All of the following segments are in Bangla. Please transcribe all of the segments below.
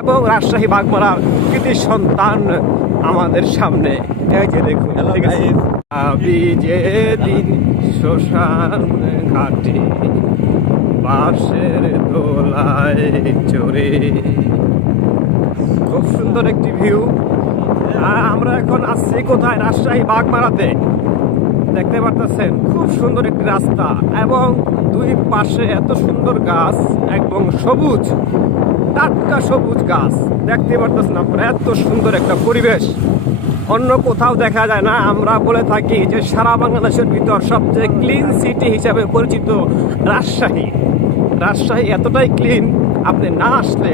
এবং রাজশাহী বাগমারার কৃতি সন্তান আমাদের সামনে। এই যে দেখুন, ঠিক আছে, আমি যেদিন শ্মশান ঘাটে বাঁশের দোলায় চড়ে, খুব সুন্দর একটি ভিউ। আমরা এখন আসছি কোথায়? রাজশাহী বাগমারাতে। দেখতে পারতেছেন খুব সুন্দর একটি রাস্তা এবং দুই পাশে এত সুন্দর গাছ এবং সবুজ, টাটকা সবুজ গাছ। দেখতে পারতেছেন আপনারা, এত সুন্দর একটা পরিবেশ অন্য কোথাও দেখা যায় না। আমরা বলে থাকি যে সারা বাংলাদেশের ভিতর সবচেয়ে ক্লিন সিটি হিসাবে পরিচিত রাজশাহী। রাজশাহী এতটাই ক্লিন, আপনি না আসলে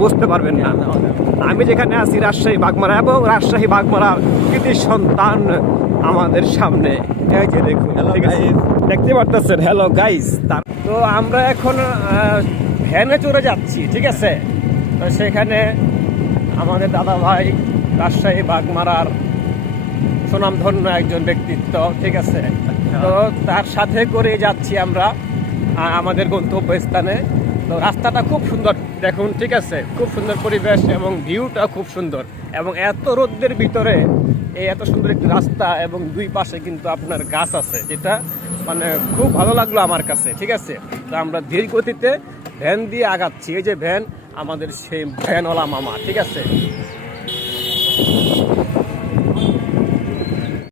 বুঝতে পারবেন না। আমি যেখানে আছি রাজশাহী বাগমারা, এবং রাজশাহী বাগমারার কৃতি সন্তান আমাদের সামনে। এই যে দেখুন, ঠিক আছে, দেখতে পারতেছেন। হ্যালো গাইস, তো আমরা এখন ভ্যানে চড়ে যাচ্ছি, ঠিক আছে। তো সেখানে আমাদের দাদা ভাই রাজশাহী বাগমারার সুনামধন্য একজন ব্যক্তিত্ব, ঠিক আছে। তো তার সাথে করে যাচ্ছি আমরা আমাদের গন্তব্যস্থানে। তো রাস্তাটা খুব সুন্দর দেখুন, ঠিক আছে, খুব সুন্দর পরিবেশ এবং ভিউটা খুব সুন্দর। এবং এত রোদের ভিতরে এই এত সুন্দর একটি রাস্তা এবং দুই পাশে কিন্তু আপনার গাছ আছে, যেটা মানে খুব ভালো লাগলো আমার কাছে, ঠিক আছে। তো আমরা ধীর গতিতে ভ্যান দিয়ে আগাচ্ছি। এই যে ভ্যান, আমাদের সেই ভ্যানওয়ালা মামা, ঠিক আছে।